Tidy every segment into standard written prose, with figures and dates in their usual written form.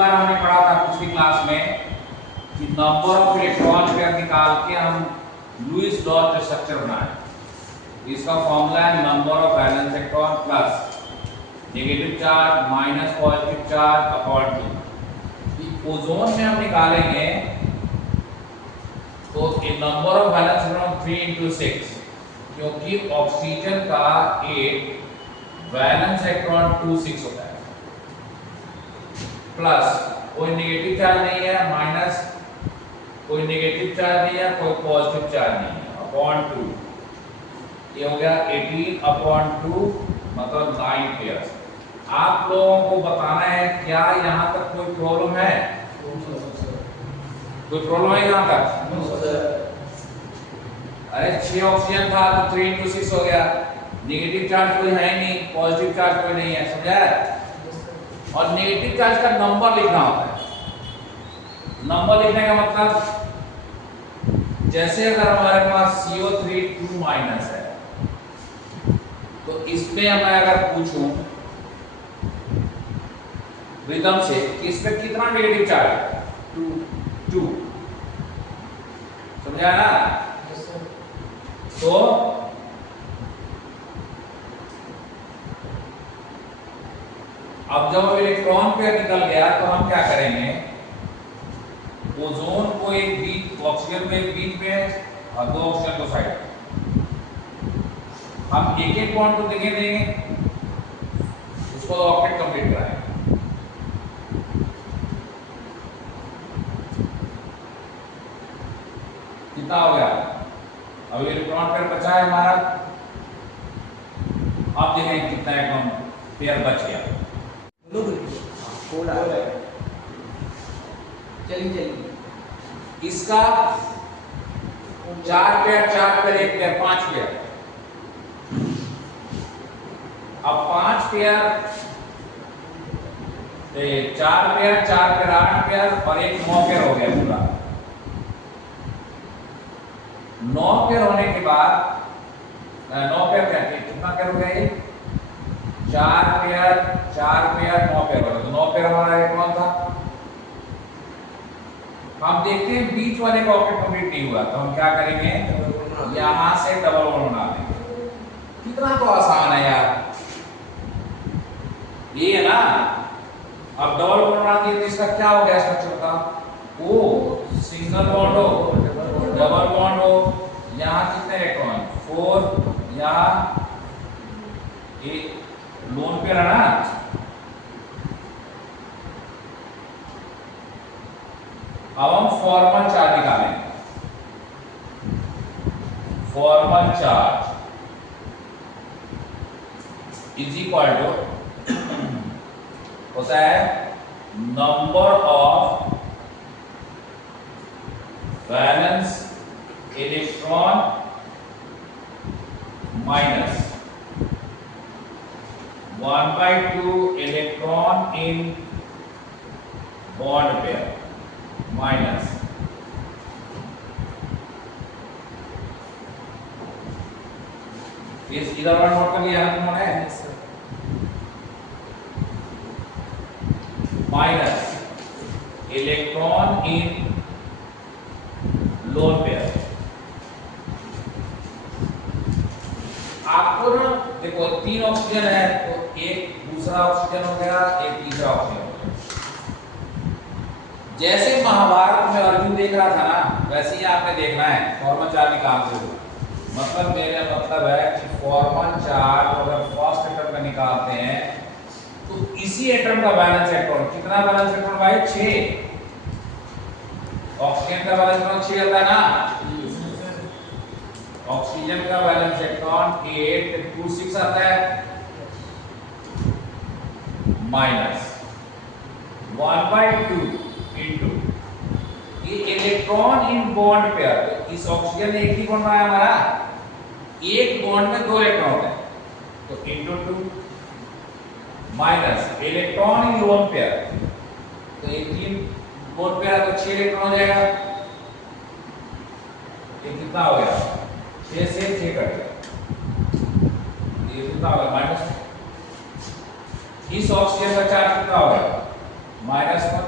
बार हमने पढ़ा था पिछली क्लास में कि नंबर ऑफ इलेक्ट्रॉन पेयर निकाल के हम लुईस डॉट स्ट्रक्चर बनाए। इसका फॉर्मूला है number of valence electron plus negative charge minus positive charge upon 2। Ozone में हम निकालेंगे तो number of valence electron 3 into 6, क्योंकि ऑक्सीजन का एक वैलेंस इलेक्ट्रॉन 2 6 होता है, प्लस कोई नेगेटिव चार्ज नहीं है, माइनस कोई नेगेटिव चार्ज नहीं है, कोई पॉजिटिव चार्ज नहीं है, अपॉन 2। ये हो गया 18 अपॉन 2 मतलब 9 पेयर्स। आप लोगों को बताना है क्या यहाँ तक कोई प्रॉब्लम है? कोई प्रॉब्लम है यहाँ तक? अरे 6 ऑक्सीजन था तो 3 into 6 हो गया। नेगेटिव चार्ज कोई है नहीं, पॉजिटिव चार्ज कोई नहीं है, समझा? और नेगेटिव चार्ज का नंबर लिखना होता है। नंबर लिखने का मतलब जैसे अगर हमारे पास CO3 2 माइनस है तो इसमें मैं अगर पूछूं रिदम से कि इसमें कितना नेगेटिव चार्ज है, 2, समझा ना? तो अब जब इलेक्ट्रॉन पेयर निकल गया तो हम क्या करेंगे, ओजोन को एक बीच, ऑक्सीजन को एक बीच में और 2 ऑक्सीजन को साइड में, हम एक एक बॉन्ड को देंगे, उसको ऑक्टेट कंप्लीट कराएंगे। कितना हो गया? अब इलेक्ट्रॉन पेयर बचा है हमारा, अब देखें कितना इलेक्ट्रॉन पेयर बच गया। चलिए इसका 4 पेयर 1 पेयर 5 पेयर। अब 5 पेयर 4 पेयर 8 पेयर और एक 9 पेयर हो गया पूरा। 9 पेयर होने के बाद 9 पेयर क्या कितना पेयर हो गया ये? 4 पेयर 9 पेयर हो गया। तो 9 पेयर हमारा इलेक्ट्रॉन था। हम देखते हैं बीच वाले का ऑक्टेट कंप्लीट नहीं हुआ तो हम क्या करेंगे, यहां से डबल बॉन्ड बना देंगे। कितना तो आसान है यार, ये है ना। अब डबल बॉन्ड बना दिए तो इसका क्या हो गया स्ट्रक्चर का? ओ सिंगल बॉन्ड हो, डबल बॉन्ड हो। यहाँ कितने इलेक्ट्रॉन? 4, यहाँ एक लोन पे रहना। अब हम फॉर्मल चार्ज निकालेंगे। Formal charge is equal to होता है number of valence electron minus 1/2 electron in bond pair minus इस इधर वाला नोट कर लिया तुमने है, minus electron in lone pair. आपको ना देखो 3 ऑक्सीजन है तो एक दूसरा ऑक्सीजन हो गया, एक तीसरा ऑक्सीजन हो गया। जैसे महाभारत में अर्जुन देख रहा था ना, वैसे ही आपने देखना है फॉर्मल चार्ज निकालते हुए। मतलब मेरा मतलब है कि फॉर्मल चार्ज अगर फर्स्ट एटम का निकालते हैं तो इसी एटम का बैलेंस इलेक्ट्रॉन कितना? बैलेंस इलेक्ट्रॉन भाई 6। ऑक्सीजन का बैलेंस इलेक्ट्रॉन 6 आता है ना, ऑक्सीजन का बैलेंस इलेक्ट्रॉन 8 2 6 आता है, माइनस 1/2 इनटू ये इलेक्ट्रॉन इन बॉन्ड पेयर। तो इस ऑक्सीजन ने एक ही बॉन्ड बनाया हमारा, एक बॉन्ड में 2 इलेक्ट्रॉन है तो into 2 minus electron in lone pair. तो एक 3 बॉन्ड पेयर है तो 6 इलेक्ट्रॉन हो जाएगा। ये कितना हो गया? 6 से 6 कट गया, ये कितना हो गया? माइनस। इस ऑक्सीजन का चार्ज कितना हो गया? -1।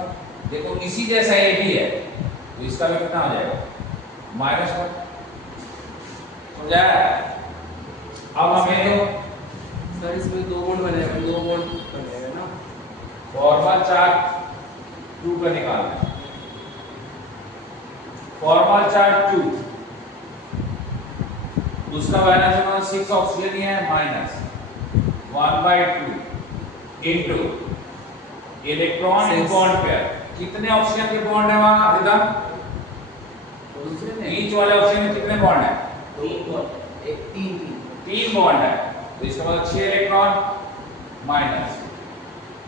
देखो इसी जैसा ये भी है, तो इसका भी कितना हो जाएगा -1। समझा? अब हमें तो सर इसमें 2 बॉन्ड बनेगा, 2 बॉन्ड बनेगा ना। फॉर्मल चार्ज 2 का निकालना है। फॉर्मल चार्ज 2, उसका वैलेंस 6 ऑक्सीजन ही है, -1/2 इनटू इलेक्ट्रॉन बॉन्ड पेयर। कितने ऑक्सीजन के बॉन्ड है वहां रिदम? बीच वाले ऑक्सीजन में कितने बॉन्ड है? 3 बॉन्ड है, तो इसका मतलब 6 इलेक्ट्रॉन माइनस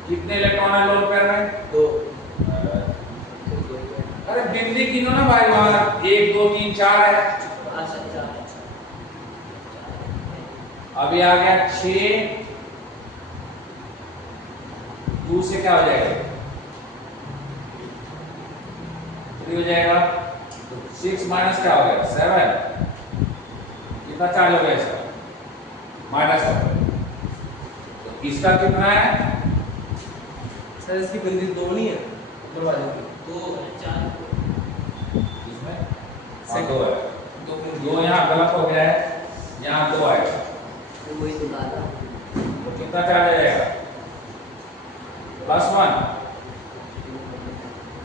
कितने इलेक्ट्रॉन है लोन पेयर में? 2। अरे बिंदी गिनो ना भाई, वहां 1 2 3 4 है। अभी आ गया 6, 2 से क्या हो जाएगा? 3 हो जाएगा। 6 माइनस क्या हो गया? 7। कितना चार्ज हो गया इसका? -1। तो इसका कितना है? सर इसकी बिंदी 2 नहीं है, ऊपर वाले की 2 4 इसमें हाँ 2 है। 2 यहाँ गलत हो गया है, यहाँ 2 आएगा, वही निकाला। तो कितना चार्ज आ जाएगा? +1।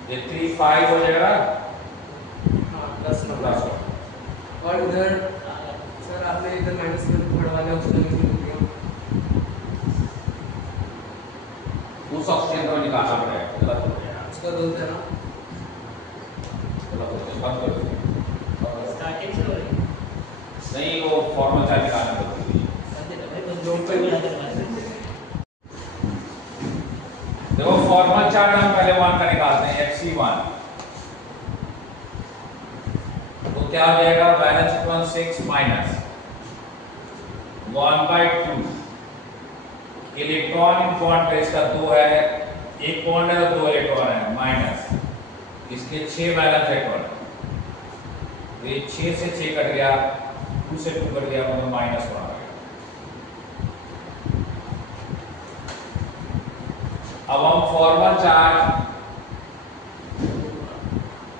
ये 3 5 हो जाएगा। हाँ +1। और इधर सर आपने इधर माइनस में ऊपर वाले ऑक्सीजन की लिख दिया, उस ऑक्सीजन को निकालना पड़ेगा, गलत हो गया उसका 2 था ना। गलत हो गया, बंद कर दो। स्टार्टिंग से हो रही है। नहीं, वो फॉर्मल चार्ज निकालना पड़ेगा। देखो फॉर्मल चार्ज हम पहले 1 का निकालते हैं, Hc1। तो क्या हो जाएगा? Balance electron 6 minus 1/2 electron bond pair इसका 2 है, एक बॉन्ड है तो 2 इलेक्ट्रॉन है, माइनस इसके 6 बैलेंस इलेक्ट्रॉन। तो ये 6 से 6 कट गया, 2 से 2 कट गया, मतलब -1 आ गया। अब हम फॉर्मल चार्ज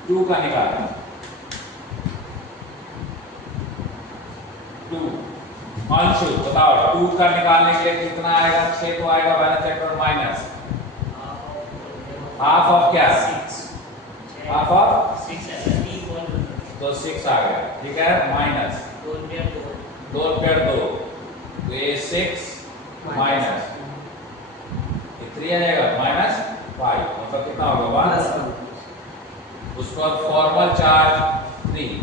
2 का निकालें। 2 अंशु बताओ, 2 का निकालने के लिए कितना आएगा? 6 तो आएगा balance electron minus half of क्या? 6 हाफ ऑफ 6 है 3 बॉन्ड तो 6 आ गया, ठीक है, माइनस 2 पेयर 2 2 पेयर 2, तो ये 6 माइनस 3 आ जाएगा -5, मतलब कितना होगा? +1। उसके बाद फॉर्मल चार्ज 3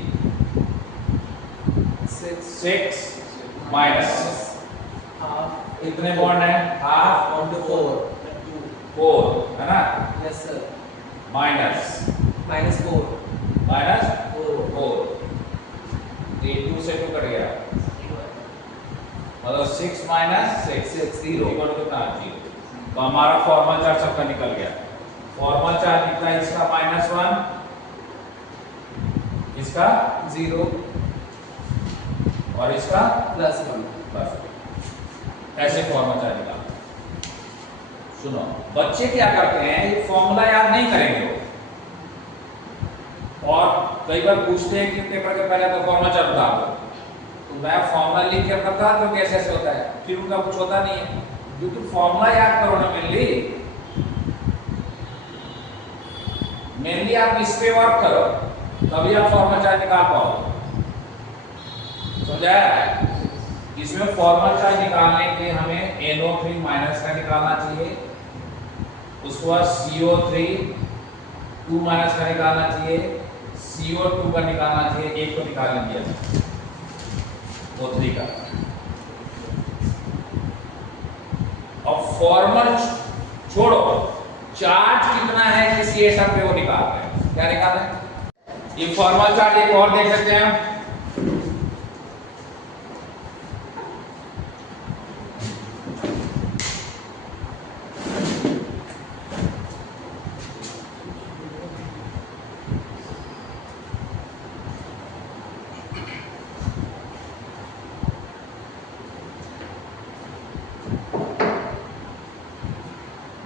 6 माइनस हाफ कितने बॉन्ड है? हाफ ऑन टू 4 4 है ना, यस सर, माइनस -4 4 ये 2 से 2 कट गया, मतलब 6 माइनस 6 0 कितना 0। तो हमारा फॉर्मल चार्ज सबका निकल गया। फॉर्मल चार्ज कितना है इसका? -1, इसका 0 और इसका +1। बस ऐसे फॉर्मूला चार्ज निकालना। सुनो, बच्चे क्या करते हैं, ये फॉर्मूला याद नहीं करेंगे वो, और कई बार पूछते हैं कि पेपर के पहले तो फॉर्मूला चार्ज बता दो, तो मैं फॉर्मूला लिख के बता दूं कैसे ऐसे होता है, फिर उनका कुछ होता नहीं है, क्योंकि फॉर्मूला याद करो ना। मेनली आप इस पे वर्क करो, तभी आप फॉर्मूला चार्ज निकाल पाओगे। समझा? इसमें फॉर्मल चार्ज निकालने के लिए हमें NO3 माइनस का निकालना चाहिए, उसके बाद CO3 2 माइनस का निकालना चाहिए, CO2 का निकालना चाहिए, एक को निकाल लीजिए O3 का। और फॉर्मल छोड़ो, चार्ज कितना है किसी एटम पे वो निकालते हैं। क्या निकालते हैं? ये फॉर्मल चार्ज एक और देख सकते हैं हम।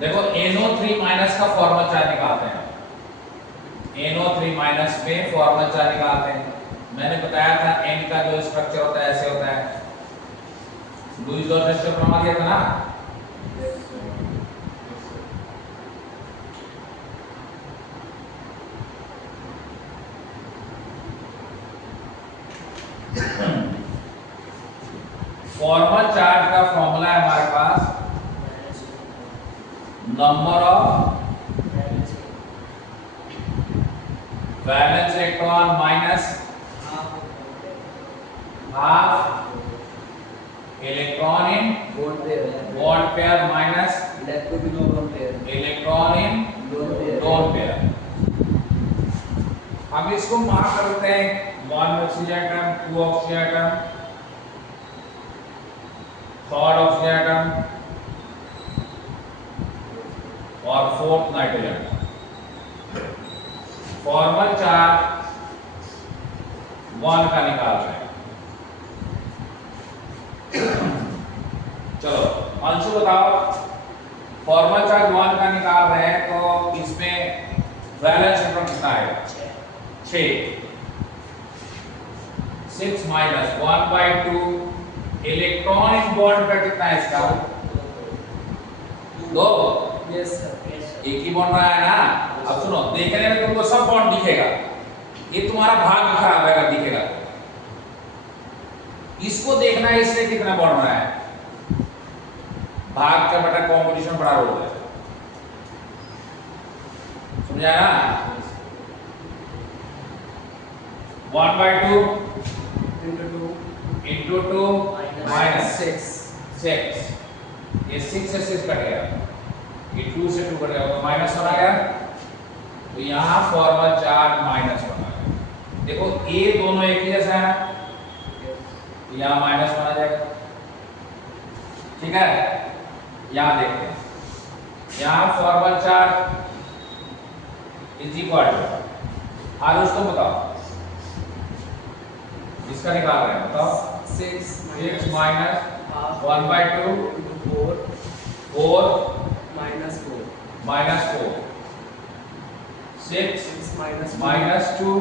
देखो NO3 NO3 माइनस का फॉर्मल चार्ज निकालते हैं। NO3 माइनस में फॉर्मल चार्ज निकालते हैं। मैंने बताया था N का जो स्ट्रक्चर होता है ऐसे होता है, लुईस लॉ स्ट्रक्चर बना दिया था ना। फॉर्मल चार्ज का फॉर्मूला है हमारे पास number of valence electron minus half electron in bond pair minus electron in lone pair. हम इसको मार्क करते हैं 1 oxygen atom, 2 oxygen atom, 3rd oxygen atom और 4th नाइट्रोजन। फॉर्मल चार्ज 1 का निकाल रहे हैं। चलो अंशु बताओ, फॉर्मल चार्ज 1 का निकाल रहे हैं तो इसमें वैलेंस इलेक्ट्रॉन कितना आएगा? 6 6 माइनस 1/2 इलेक्ट्रॉन इन बॉन्ड पे कितना है इसका? 2। Yes sir. एक ही बॉन्ड रहा है ना। अब सुनो, देखने में तुमको सब बॉन्ड दिखेगा, ये तुम्हारा भाग्य खराब है अगर दिखेगा। इसको देखना है इससे कितना बॉन्ड रहा है। भाग का बटा कॉम्पिटिशन बड़ा रोल है, समझा ना? 1/2 into 2 minus 6। ये 6 से 6 कट गया, ये 2 से 2 कट गया तो माइनस 1 आ गया। तो यहाँ फॉर्मल चार्ज -1 आ गया। देखो ये दोनों एक ही जैसा है, तो यहाँ -1 आ जाएगा। ठीक है, यहाँ देखते हैं, यहाँ formal charge is equal to, आज उसको बताओ इसका निकाल रहे हैं, बताओ। 6 minus 1/2 4 minus 4 6 minus 2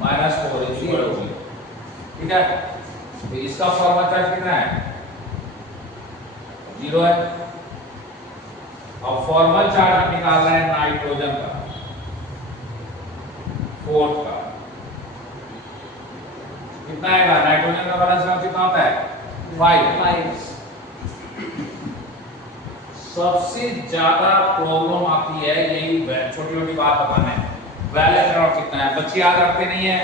minus 4 is equal to 0। ठीक है, तो इसका फॉर्मल चार्ज कितना है? 0 है। अब फॉर्मल चार्ज निकाल रहे हैं नाइट्रोजन का, 4th का। कितना आएगा? नाइट्रोजन का वैलेंस इलेक्ट्रॉन कितना होता है? 5। सबसे ज्यादा प्रॉब्लम आती है यही छोटी छोटी बात बताना है, वैलेंस इलेक्ट्रॉन कितना है। बच्चे याद रखते नहीं है।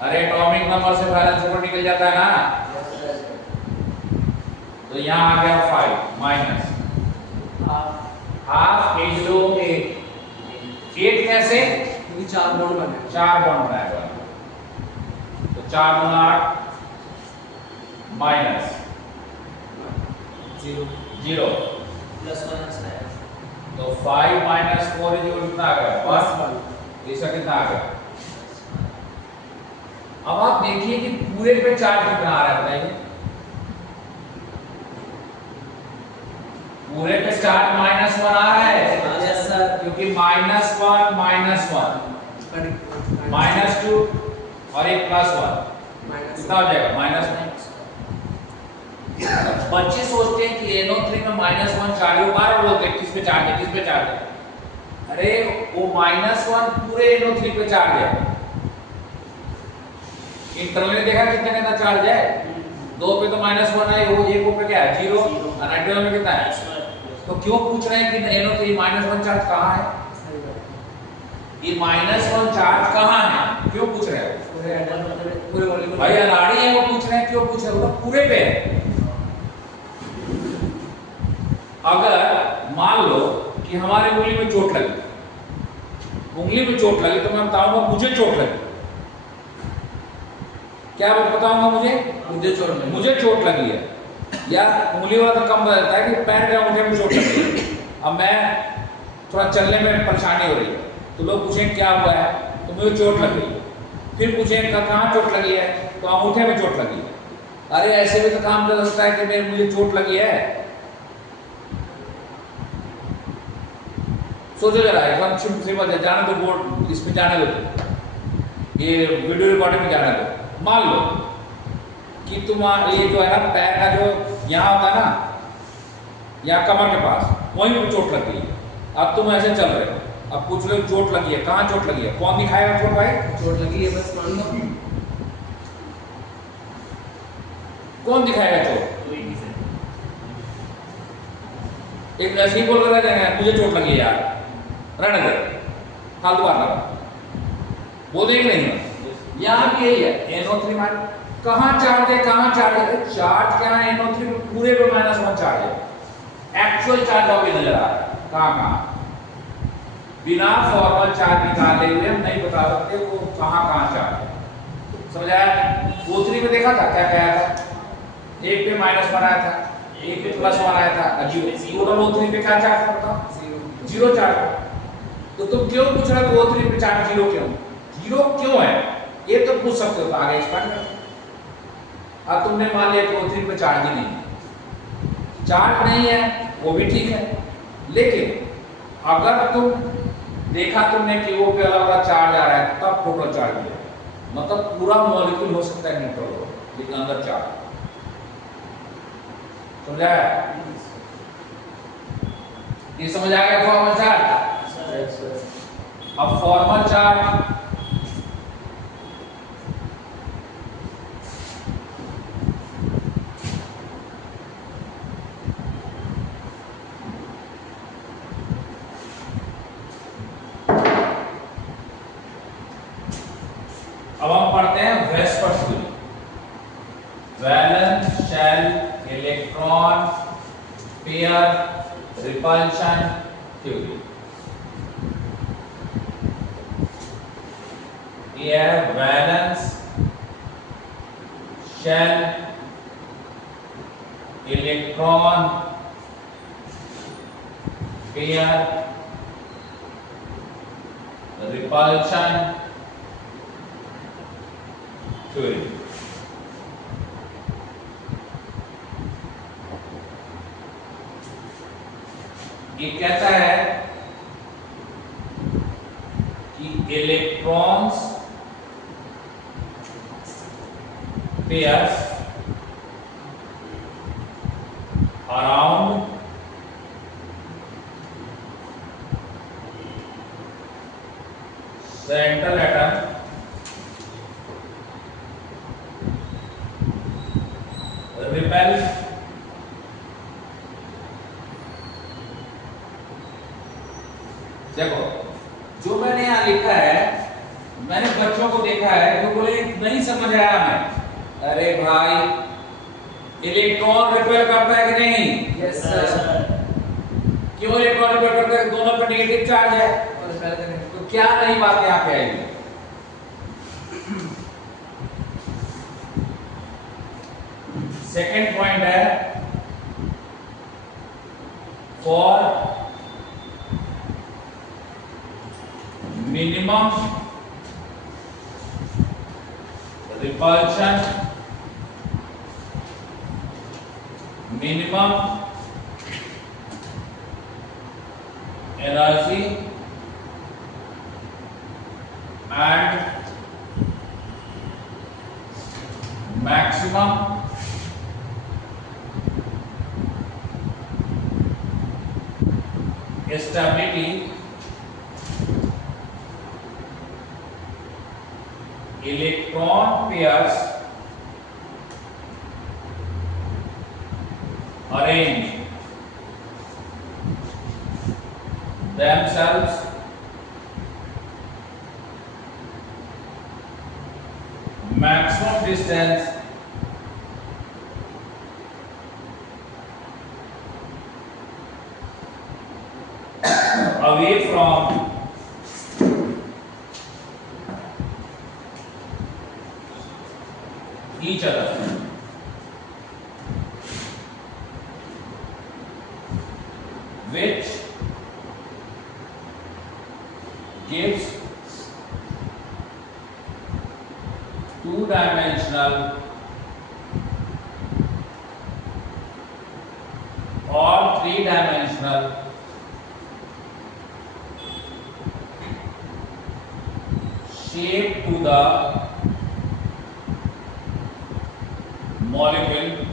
अरे एटॉमिक नंबर से वैलेंस इलेक्ट्रॉन निकल जाता है ना। तो यहाँ आ गया 5 माइनस हाफ इंटू 8 कैसे? क्योंकि 4 बॉन्ड बने, 4 बॉन्ड बनाएगा, तो 4 × 8 माइनस 0 +1 है। तो 5 माइनस 4 कितना आ गया? +1। इसका कितना आ गया? अब आप देखिए कि पूरे पे चार्ज कितना आ रहा है, बताइए। पूरे पे चार्ज -1 आ रहा है। यस सर, क्योंकि -1 -2 और एक +1 कितना हो जाएगा? -1। बच्चे सोचते हैं कि NO3 में -1 चार्ज हो, बार बोलते हैं किस पे चार्ज है, किस पे चार्ज है। अरे वो -1 पूरे NO3 पे चार्ज है। इंटरनली देखा कितने कितना चार्ज है? 2 पे तो -1 है, वो 1 पे क्या है? 0। और नाइट्रोजन में कितना है? तो क्यों पूछ रहे हैं कि NO3 -1 चार्ज कहाँ है? ये -1 चार्ज कहाँ है, क्यों पूछ रहे हैं? भाई अनाड़ी है वो पूछ रहे हैं, क्यों पूछ रहे हैं? वो पूरे पे है। अगर मान लो कि हमारे उंगली में चोट लगी, उंगली में चोट लगी, तो मैं बताऊंगा मुझे चोट लगी। क्या बताऊंगा? मुझे चोट लगी है। या उंगली वाला तो कम बताता है कि पैर के अंगूठे में चोट लगी है। अब मैं थोड़ा चलने में परेशानी हो रही है, तो लोग पूछेंगे क्या हुआ है, तो मुझे चोट लग गई। फिर पूछेंगे कहाँ चोट लगी है, तो अंगूठे में चोट लगी है। अरे ऐसे भी तो काम कर सकता है कि मुझे चोट लगी है। सोचो जरा, एकदम सिंपल है, जाने दो बोर्ड, इसमें जाने दो, ये वीडियो रिकॉर्डिंग में जाने दो। मान लो कि तुम ये जो है ना पैर का जो यहाँ होता है ना, यहाँ कमर के पास, वहीं पर चोट लगी है। अब तुम ऐसे चल रहे हो, अब पूछ लो चोट लगी है, कहाँ चोट लगी है, कौन दिखाएगा चोट भाई? चोट लगी है बस मान लो। कौन दिखाएगा चोट? एक ऐसे ही बोल कर रह जाएंगे मुझे चोट लगी है यार, रहने दे, फालतू बात ना बोल देंगे नहीं। यहाँ भी यही है, NO3 मान कहाँ चार्ज है, कहाँ चार्ज है? चार्ज क्या है NO3 पूरे पे -1 चार्ज है। एक्चुअल चार्ज अभी नजर आ रहा है कहाँ कहाँ, बिना फॉर्मल चार्ज निकाले हुए हम नहीं बता सकते वो कहाँ कहाँ चार्ज है। समझाया? O3 में देखा था क्या क्या आया था, एक पे -1 आया था, एक पे +1 आया था, टोटल O3 पे क्या चार्ज पड़ता? 0 चार्ज। तो तुम क्यों पूछ रहे हो O3 पे चार्ज 0 क्यों? 0 क्यों है ये तो पूछ सकते हो, आगे एक्सप्लेन करो। अब तुमने मान लिया कि O3 पे चार्ज ही नहीं है, चार्ज नहीं है वो भी ठीक है, लेकिन अगर तुम देखा तुमने कि वो पे अलग चार्ज आ रहा है तब टोटल चार्ज है, मतलब पूरा मॉलिक्यूल हो सकता है न्यूट्रल हो लेकिन अंदर चार्ज। समझा? ये समझ आ गया फॉर्मल चार्ज? अब फॉर्मल चार्ज अब हम पढ़ते हैं VSEPR theory, valence shell electron pair repulsion theory. ये है valence shell electron pair repulsion theory. ये कहता है कि electrons pairs around central atom repel देखो जो मैंने यहां लिखा है, मैंने बच्चों को देखा है जो बोले नहीं समझ आया मैं। अरे भाई इलेक्ट्रॉन रिपेल करता है कि नहीं? Yes sir. क्यों इलेक्ट्रॉन रिपेल करता है? दोनों पर नेगेटिव चार्ज है, और रिपेल करें तो क्या नई बात यहां पे आएगी? सेकेंड पॉइंट है for minimum repulsion, minimum energy and maximum stability electron pairs arrange themselves maximum distance away from each other, which gives two-dimensional dimensional shape to the molecule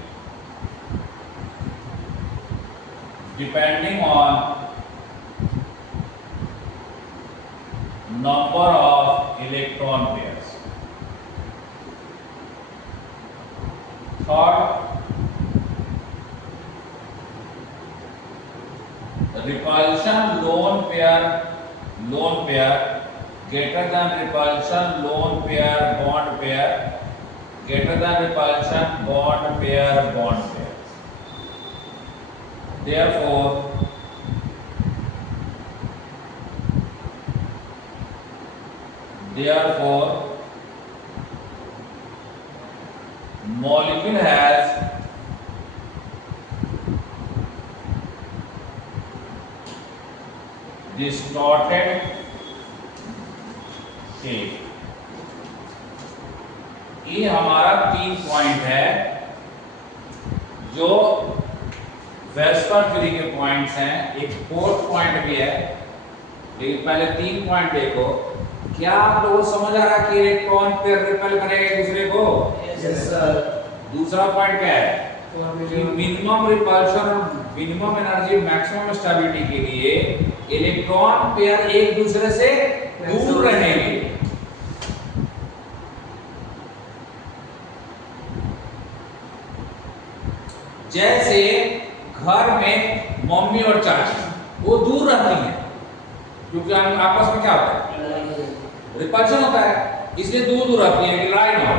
depending on number of electron pairs. Third, repulsion lone pair greater than repulsion lone pair bond pair greater than repulsion bond pair. Therefore, molecule has distorted shape. ये हमारा 3 point है जो VSEPR theory के points हैं। एक 4th point भी है, लेकिन पहले 3 पॉइंट देखो। क्या आप लोगों को समझ आ रहा है कि इलेक्ट्रॉन पेयर रिपेल करेगा एक दूसरे को? Yes sir. दूसरा पॉइंट क्या है कि मिनिमम रिपल्शन और मिनिमम एनर्जी मैक्सिमम स्टेबिलिटी के लिए इलेक्ट्रॉन पेयर एक दूसरे से दूर रहेंगे। जैसे घर में मम्मी और चाची वो दूर रहती हैं क्योंकि आपस में क्या होता है, रिपल्शन होता है, इसलिए दूर दूर रहती है कि लड़ाई ना हो।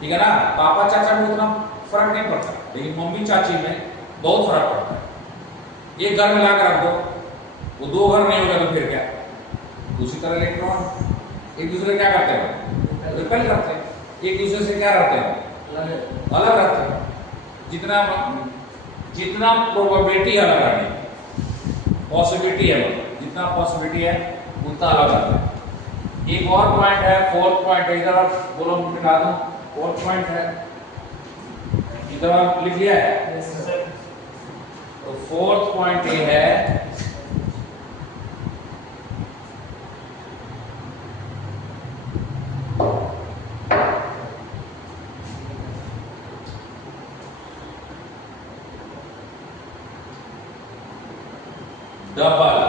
ठीक है ना? पापा चाचा में उतना फर्क नहीं पड़ता, लेकिन मम्मी चाची में बहुत फर्क पड़ता है। एक घर में लाकर रख दो, वो 2 घर नहीं होगा तो फिर क्या? उसी तरह इलेक्ट्रॉन एक दूसरे क्या करते हैं? रिपेल करते हैं। एक दूसरे से क्या रहते हैं? अलग रहते हैं। जितना प्रोबेबिलिटी है अलग रहने की, पॉसिबिलिटी है, जितना पॉसिबिलिटी है उतना अलग रहता है। एक और पॉइंट है, 4th पॉइंट है, इधर बोलो मिटा दूं। 4th पॉइंट है, इधर आप लिख लिया है? Yes sir. तो 4th पॉइंट ये है double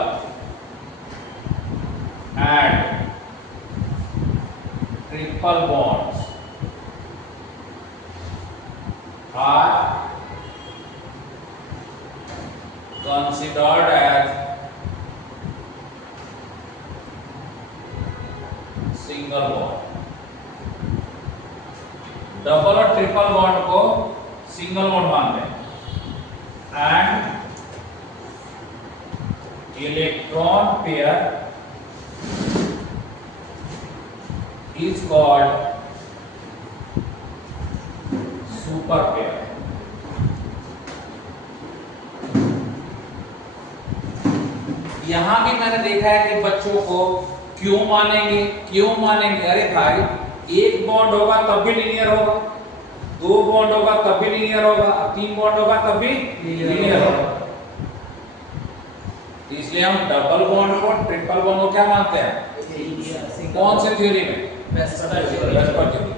and triple bonds are considered as single bond. Double और ट्रिपल बॉन्ड को सिंगल बॉन्ड मानते हैं and electron pair is called super pair. यहां भी मैंने देखा है कि बच्चों को क्यों मानेंगे? अरे भाई, एक बॉन्ड होगा तब भी लीनियर होगा, 2 बॉन्ड होगा तब भी लीनियर होगा, 3 बॉन्ड होगा तब भी लीनियर होगा। इसलिए हम डबल बॉन्ड को ट्रिपल बॉन्ड को क्या मानते हैं? कौन से थ्योरी में? VSEPR theory.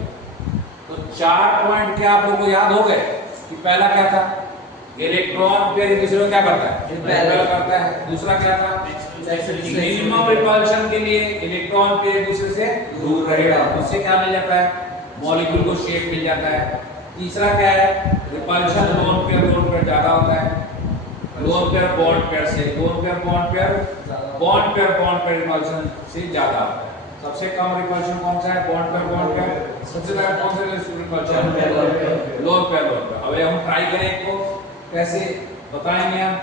तो 4 पॉइंट क्या आप लोगों को याद हो गए कि पहला क्या था? इलेक्ट्रॉन पेयर एक दूसरे को क्या करता है? रिपेल करता है। दूसरा क्या था? मिनिमम रिपल्शन के लिए इलेक्ट्रॉन पेयर एक दूसरे से दूर रहेगा, उससे क्या मिल जाता है? मॉलिक्यूल को शेप मिल जाता है। तीसरा क्या है? रिपल्शन लोन पेयर ज्यादा होता है, लोन पेयर बॉन्ड पेयर से, lone pair bond pair repulsion से ज्यादा होता है। सबसे कम रिपल्शन कौन सा है? Bond pair. सबसे ज्यादा कौन सा रिपल्शन? Lone pair. अब हम ट्राई करें एक को, कैसे बताएंगे हम?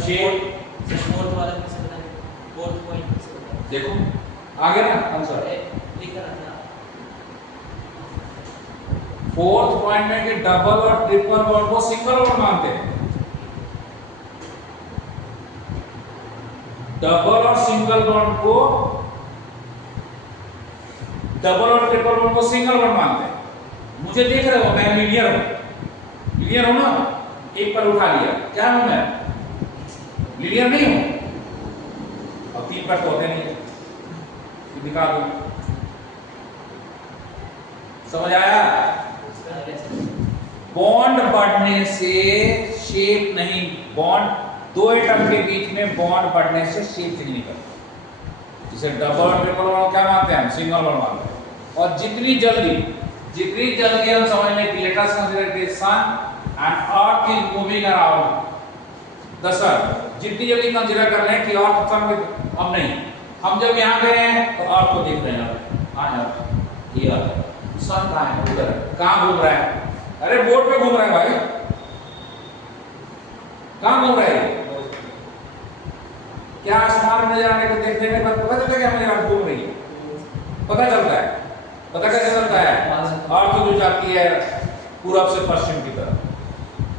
शेप 4th वाला कैसे बताएंगे? 4th पॉइंट कैसे बताएंगे? देखो आगे ना आंसर लिखा रखना। 4th पॉइंट में कि डबल और ट्रिपल बॉन्ड को सिंगल बॉन्ड मानते हैं। डबल और ट्रिपल बॉन्ड को सिंगल बॉन्ड मानते हैं। मुझे देख रहे हो, मैं लीनियर हूं, लीनियर हूं ना, एक पर उठा लिया, क्या हूं मैं, लीनियर नहीं हूं। अब 3 पर तो होते नहीं, दिखा दो, समझ आया? बॉन्ड बढ़ने से शेप नहीं, बॉन्ड दो एटम के बीच में बॉन्ड बढ़ने से शेप चेंज नहीं करता। जिसे डबल ट्रिपल बॉन्ड क्या मानते हैं हम, सिंगल बॉन्ड मानते हैं। और जितनी जल्दी हम समझ लें कि let us consider the sun and earth is moving around the sun, जितनी जल्दी कंसीडर कर लें कि अर्थ सन में, हम नहीं, हम जब यहाँ गए हैं तो अर्थ को देख रहे हैं, हाँ ये सन कहाँ है, उधर कहाँ घूम रहा है, अरे बोर्ड पे घूम रहा है भाई, कहाँ घूम रहा है, क्या आसमान में नजर आने को देखने में पता चलता है कि हमें यहाँ घूम रही है, पता चलता है, पता कैसे चलता है, अर्थ जो जाती है पूरब से पश्चिम की तरफ,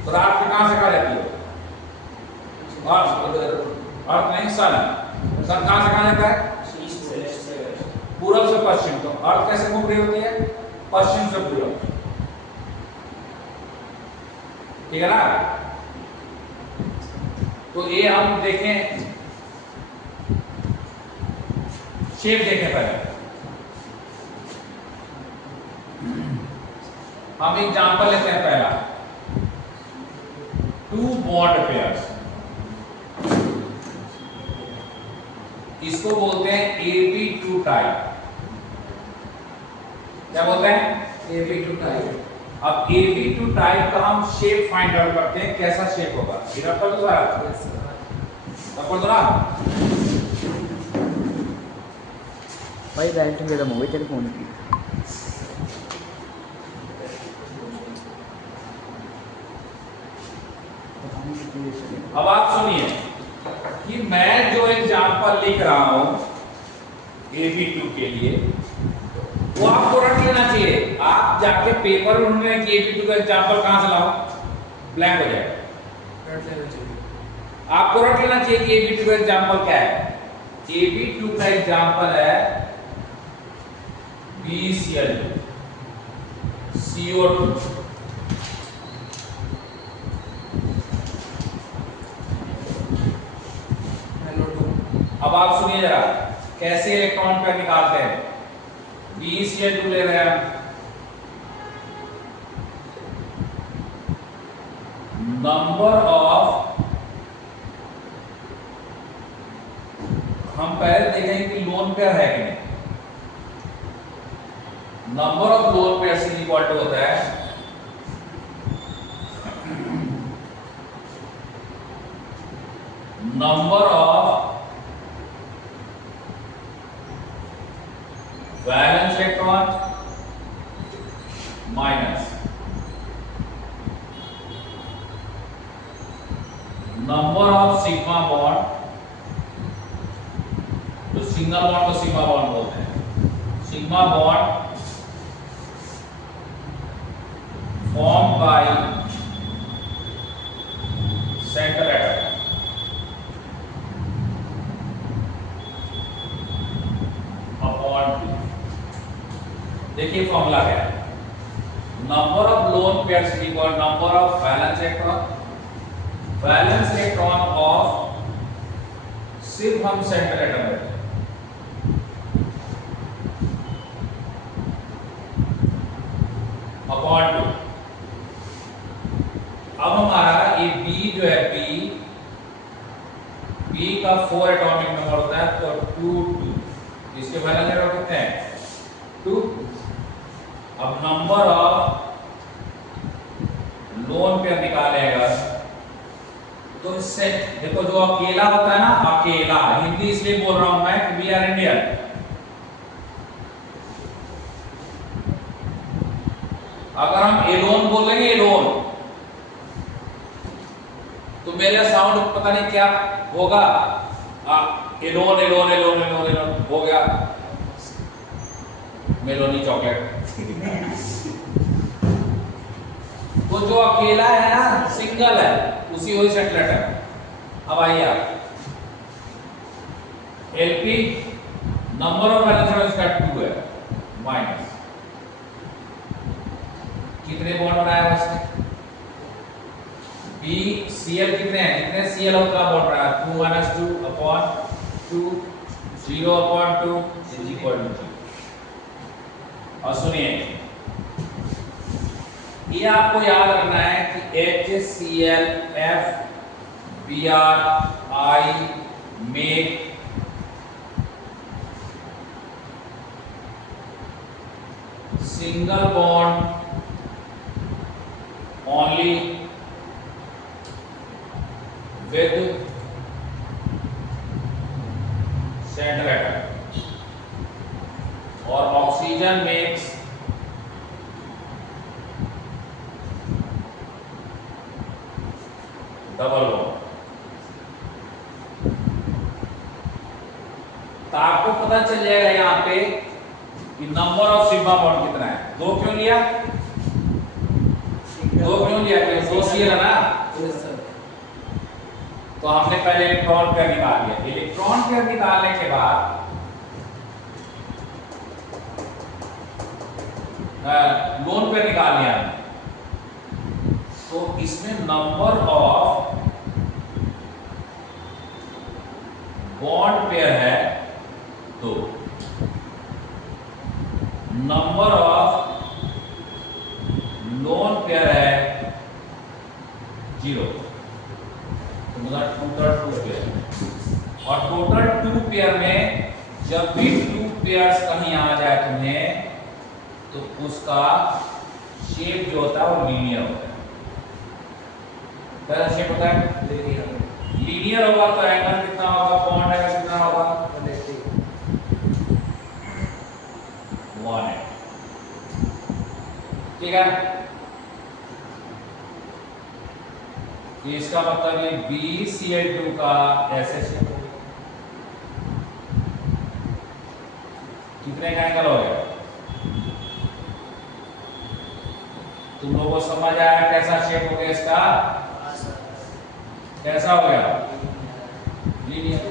तो रात में कहाँ से कहाँ जाती है, अर्थ नहीं, सन कहाँ से कहाँ जाता है, पूरब से पश्चिम, तो अर्थ कैसे घूम रही होती है, पश्चिम से पूरब, ठीक है ना? तो ये हम देखें, शेप देखें पहले, हम एग्जांपल लेते हैं पहला, 2 बॉन्ड पेयर्स, इसको बोलते हैं AB2 टाइप, क्या बोलते हैं, AB2 टाइप। अब AB2 टाइप का हम शेप फाइंड आउट करते हैं, कैसा शेप होगा, इधर पर तो सारा तब तो ना भाई बैटरी खत्म हो गई तेरे फोन की। अब आप सुनिए कि मैं जो एग्जांपल लिख रहा हूं AB2 के लिए, वो आपको रट लेना चाहिए, आप जाके पेपर में ढूंढने कि AB2 का एग्जांपल कहां से लाऊं, ब्लैंक हो जाएगा, रट लेना चाहिए, आपको रट लेना चाहिए कि AB2 का एग्जांपल क्या है। AB2 का एग्जांपल है BCl2, CO2, अब आप सुनिए जरा कैसे इलेक्ट्रॉन पेयर निकालते हैं, BCl2 ले रहे हैं, नंबर ऑफ, हम पहले देखेंगे कि लोन पेयर है कि नहीं, number of lone pair is equal to होता है number of valence electron minus number of sigma bond, तो सिंगल बॉन्ड को सिग्मा बॉन्ड बोलते हैं, sigma bond form by central atom, upon 2, देखिए फॉर्मूला क्या है, number of lone pairs is equal number of valence electron of, सिर्फ हम central atom लेते हैं, अपॉन 2। अब हमारा ये B जो है B का 4 एटॉमिक नंबर होता है, तो 2 इसके वैलेंस इलेक्ट्रॉन कितने हैं, 2। अब नंबर ऑफ लोन पेयर निकालेगा, तो इससे देखो जो अकेला होता है ना, अकेला, हिंदी इसलिए बोल रहा हूं मैं कि वी आर इंडियन, अगर हम एलोन बोलेंगे एलोन, तो मेरा साउंड पता नहीं क्या होगा, Elon Elon Elon Elon Elon हो गया मेलोनी चॉकलेट। तो जो अकेला है ना, सिंगल है, उसी वही सेटलेट है। अब आइए आप एलपी नंबर ऑफ वैलेंस इसका 2 है माइनस कितने बॉन्ड बनाया हुआ इसने? बी Cl कितने हैं? जितने Cl हो उतना बॉन्ड बनाया, 2 - 2 upon 2 0 upon 2 is equal to 0। और सुनिए, ये आपको याद रखना है कि HCl FBrI make single bond only with center atom, और oxygen makes डबल बॉन्ड। तो आपको पता चल जाएगा यहाँ पे कि नंबर ऑफ सिग्मा बॉन्ड कितना है। 2 क्यों लिया? 2 क्यों लिया? क्योंकि 2 Cl है ना। तो हमने पहले इलेक्ट्रॉन पेयर निकाल लिया। इलेक्ट्रॉन पेयर निकालने के बाद लोन पेयर निकाल लिया हमने। तो इसमें नंबर ऑफ बॉन्ड पेयर है 2, नंबर ऑफ लोन पेयर है 0, तो मतलब टोटल 2 पेयर। और टोटल 2 पेयर में जब भी 2 पेयर्स कहीं आ जाए तुम्हें, तो उसका शेप जो होता है वो लीनियर होता है। कैसा शेप होता है? लीनियर होगा तो एंगल कितना होगा? बॉन्ड एंगल कितना होगा? 180। ठीक है, इसका मतलब ये BCl2 का ऐसे शेप होगा। कितने का एंगल हो गया? तुम लोगों को समझ आया कैसा शेप हो गया इसका? कैसा हो गया? लीनियर।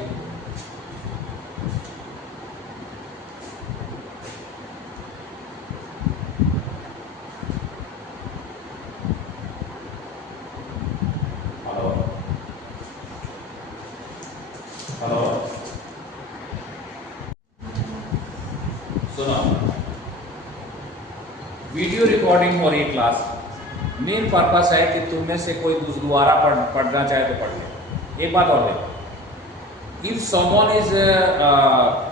हेलो हेलो, सुनो, वीडियो रिकॉर्डिंग हो रही क्लास। मेन पर्पस है कि तुम में से कोई दोबारा पढ़ना चाहे तो पढ़ ले। एक बात और देखो, if someone is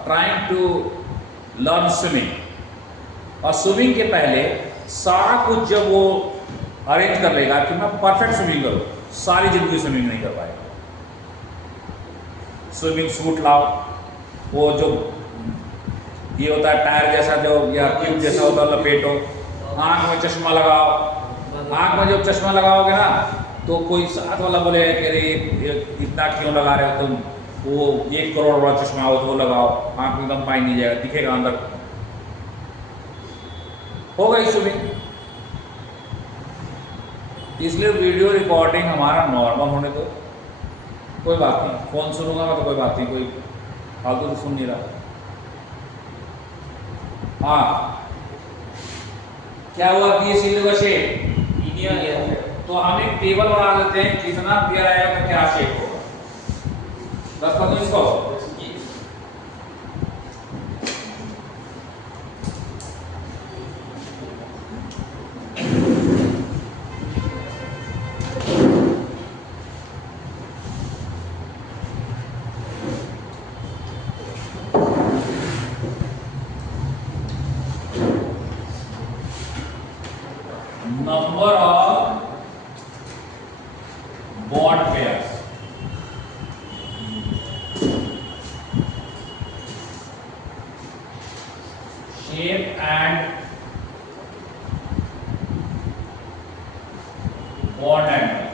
trying to learn swimming, और स्विमिंग के पहले सारा कुछ जब वो अरेंज कर लेगा कि मैं परफेक्ट स्विमिंग करूँ, सारी जिंदगी स्विमिंग नहीं कर पाएगा। स्विमिंग सूट लाओ, वो जो ये होता है टायर जैसा जो या ट्यूब जैसा होता है, लपेटो, आंख में चश्मा लगाओ। आंख में जब चश्मा लगाओगे ना, तो कोई साथ वाला बोले कि अरे इतना क्यों लगा रहे हो तुम, वो 1 करोड़ वाला चश्मा हो तो वो लगाओ, आंख में एकदम पानी नहीं जाएगा, दिखेगा अंदर। हो गई स्विमिंग। इसलिए वीडियो रिकॉर्डिंग हमारा नॉर्मल होने दो, कोई बात नहीं। फोन सुनूंगा मैं तो कोई बात नहीं, कोई फालतू तो सुन नहीं रहा। हाँ, क्या हुआ? BCl का शेप लीनियर। तो हम एक टेबल बना देते हैं, कितना पेयर आएगा तो क्या शेप होगा। 10 कर दो इसको। Number of bond pairs, shape and bond angle.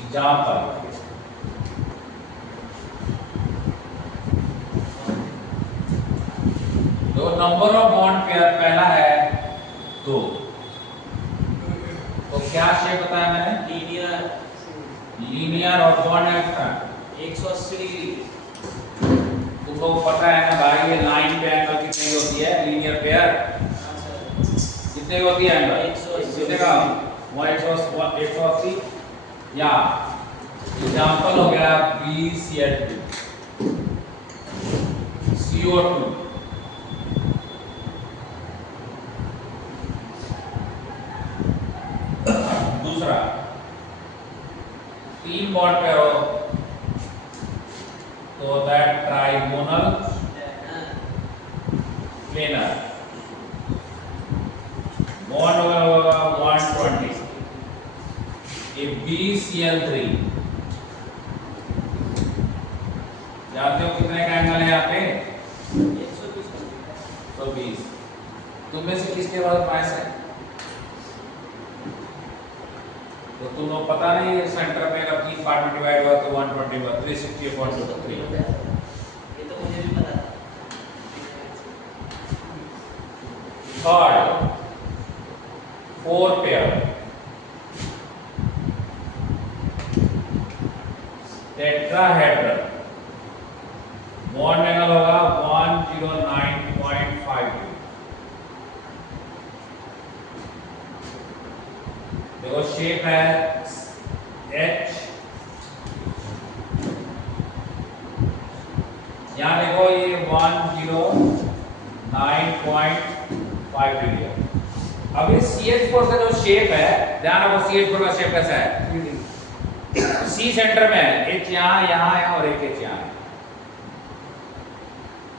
Example, तो नंबर ऑफ बॉन्ड पेयर पहला है 2, तो क्या शेप बताया मैंने? लीनियर। लीनियर और कौन है इसका 180 डिग्री। तुमको पता है ना भाई, ये लाइन पे एंगल कितने की होती है लीनियर पेयर? हाँ सर। कितने की होती है एंगल? 180। कितने का? 180। या एग्जांपल हो गया BCl2 CO2। दूसरा 3 बॉन्ड पेयर हो तो दैट ट्राइगोनल प्लेनर बॉन्ड होगा 120। ये BCl3 जानते हो कितने का एंगल है यहाँ पे? 120। तुम में से किसके पास पास है? तो तुम लोग पता नहीं सेंटर पे अगर 3 पार्ट में डिवाइड हुआ तो 120 हुआ 360/3। ये तो मुझे भी पता था। Third 4 pair tetrahedral bond angle होगा 109.5 डिग्री। देखो शेप है H, यहाँ देखो ये 109.5 डिग्री है। अब ये CH4 का जो शेप है, ध्यान रखो CH4 का शेप कैसा है? C सेंटर में है, H यहाँ यहाँ है और एक H यहाँ है।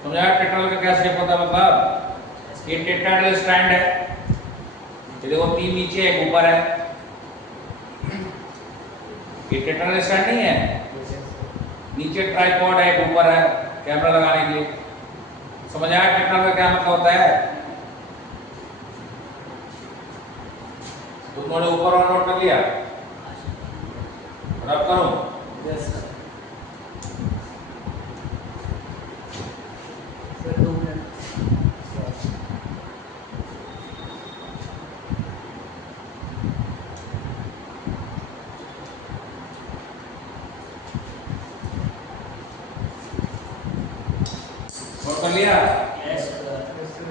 समझा टेट्राहेड्रल का क्या शेप होता है? मतलब ये टेट्राहेड्रल स्ट्रैंड है, ये देखो 3 नीचे एक ऊपर है। ये टेट्राहेड्रल स्ट्रैंड नहीं है, नीचे ट्राइपॉड है एक ऊपर है कैमरा लगाने के लिए। समझ आया टेट्राहेड्रल का क्या मतलब होता है? तो तुमने ऊपर और नोट कर लिया? रब करूं? Yes sir. Sir 2 minute. Note कर लिया? Yes sir. Yes sir.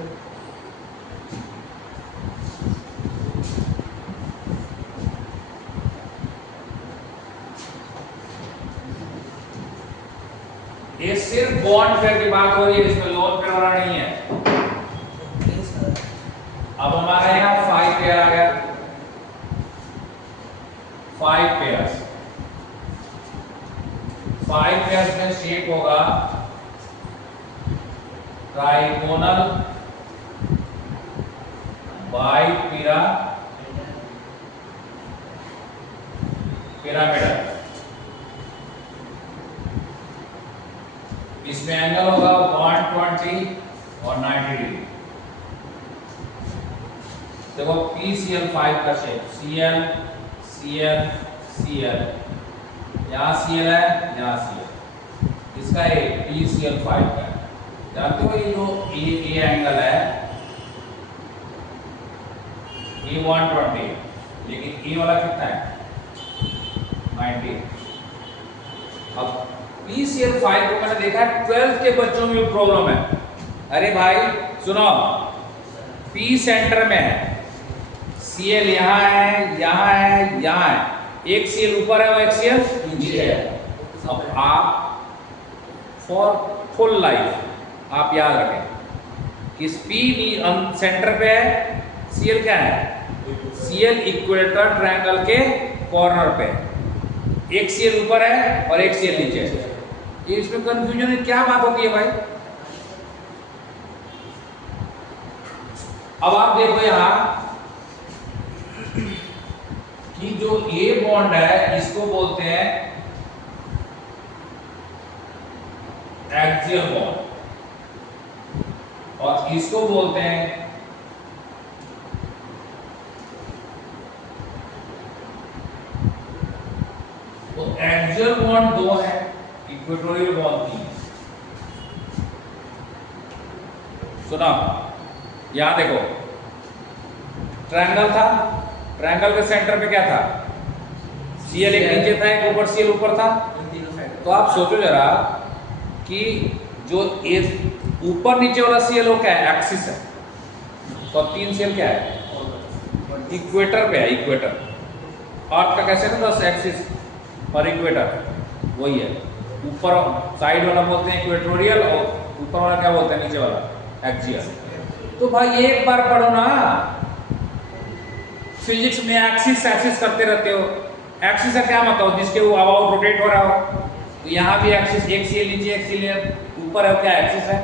ये सिर्फ बॉन्ड पेयर की बात हो रही है, इसमें लोन पेयर वाला नहीं है। Okay sir. अब हमारे यहाँ 5 पेयर आ गया, 5 पेयर्स। 5 पेयर्स में शेप होगा ट्राइगोनल पिरामिडल। इसमें एंगल होगा 120 और 90 डिग्री। देखो PCl5 का शेप Cl Cl Cl, यहाँ Cl है यहाँ Cl, इसका एक PCl5 का है। जानते हो ये जो ए एंगल है ये 120, लेकिन ए वाला कितना है 90। अब PCl5 को मैंने देखा है 12th के बच्चों में भी प्रॉब्लम है। अरे भाई सुनो, P सेंटर में है, Cl यहाँ है यहाँ है यहाँ है, एक Cl ऊपर है और एक Cl नीचे है। अब आप फॉर फुल लाइफ आप याद रखें कि P सेंटर पे है, Cl क्या है? Cl इक्वेटर ट्रायंगल के कॉर्नर पे, एक Cl ऊपर है और एक Cl नीचे है। ये इसमें कंफ्यूजन क्या बात होती है भाई? अब आप देखो यहां कि जो ए बॉन्ड है इसको बोलते हैं एक्सियल बॉन्ड और इसको बोलते हैं तो एक्सियल बॉन्ड 2 है, इक्वेटोरियल बॉन्ड 3। सुना, यहां देखो ट्रायंगल था, ट्रायंगल के सेंटर पे क्या था? CL एक नीचे था, एक ऊपर CL ऊपर था। इन तीनों साइड तो आप सोचो जरा कि जो ऊपर नीचे वाला CL वो क्या है, एक्सिस है। तो अब 3 CL क्या है, इक्वेटर पे है, इक्वेटर। अर्थ का कैसे ना, बस एक्सिस और इक्वेटर वही है। ऊपर साइड वाला बोलते हैं इक्वेटोरियल और ऊपर वाला क्या बोलते हैं, नीचे वाला एक्सियल। तो भाई एक बार पढ़ो ना, फिजिक्स में एक्सिस एक्सिस करते रहते हो। एक्सिस का क्या मतलब, जिसके वो अबाउट रोटेट हो रहा हो। तो यहाँ भी एक्सिस, एक CL नीचे एक CL ऊपर है, क्या एक्सिस है।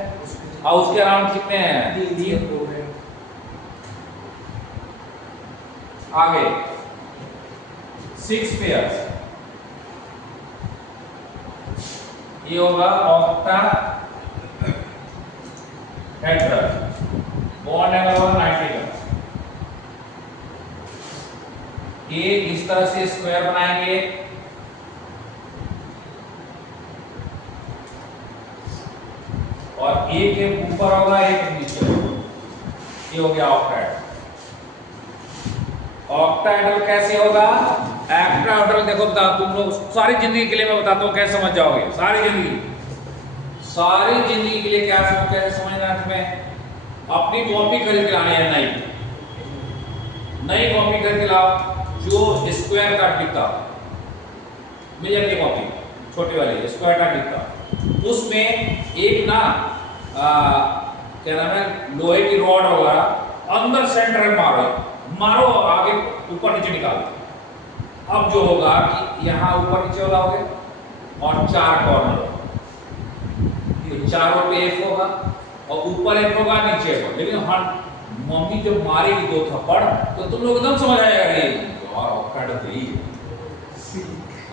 और उसके अराउंड कितने हैं, 3। आगे 6 पेयर्स, ये होगा ऑक्टाहेड्रल, बॉन्ड एंगल होगा 90 का। ये इस तरह से स्क्वायर बनाएंगे, और एक ऊपर होगा एक नीचे होगा। ये हो गया ऑक्टाहेड्रल। ऑक्टाहेड्रल कैसे होगा, एक्टाहेड्रल देखो बता, तुम लोग सारी जिंदगी के लिए मैं बताता हूँ कैसे समझ जाओगे। सारी जिंदगी के लिए क्या कैसे समझना है तुम्हें। अपनी कॉपी खरीद के लानी है, नई कॉपी खरीद के लाओ, जो स्क्वायर का टिक्का मिल जाती है कॉपी, छोटी वाली स्क्वायर का टिक्का। उसमें एक ना क्या नाम है, लोहे की रॉड होगा, अंदर सेंटर में मारो, आगे ऊपर नीचे निकालो। अब जो होगा कि यहाँ ऊपर नीचे वाला होगा और 4 कॉर्नर, तो चारों पे एक होगा और ऊपर एक होगा, नीचे एक होगा। लेकिन हाँ, मम्मी जब मारेगी 2 थप्पड़ तो तुम लोग एकदम समझ आएगा,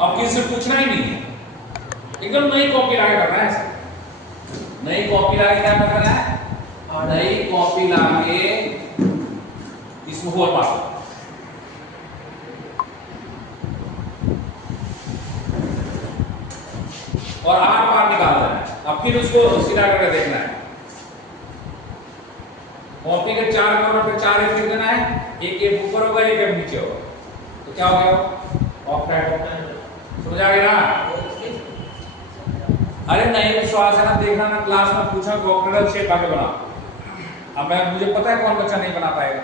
अब किसी से पूछना ही नहीं है, एकदम नई कॉपी लाके करना है। नई कॉपी लाके क्या करना है, नई कॉपी लाके इसमें होल मारो, और आर पार निकाल देना है। अब फिर उसको सीधा करके देखना है। कॉपी के 4 कॉर्नर पे 4 एक लिख देना है, एक ऊपर होगा एक नीचे होगा। तो क्या हो गया, ऑक्टाहेड्रल। समझ आ गया ना। अरे नहीं विश्वास है ना, देखना ना क्लास में पूछा कि ऑक्टाहेड्रल शेप आगे बना। अब मुझे पता है कौन बच्चा नहीं बना पाएगा।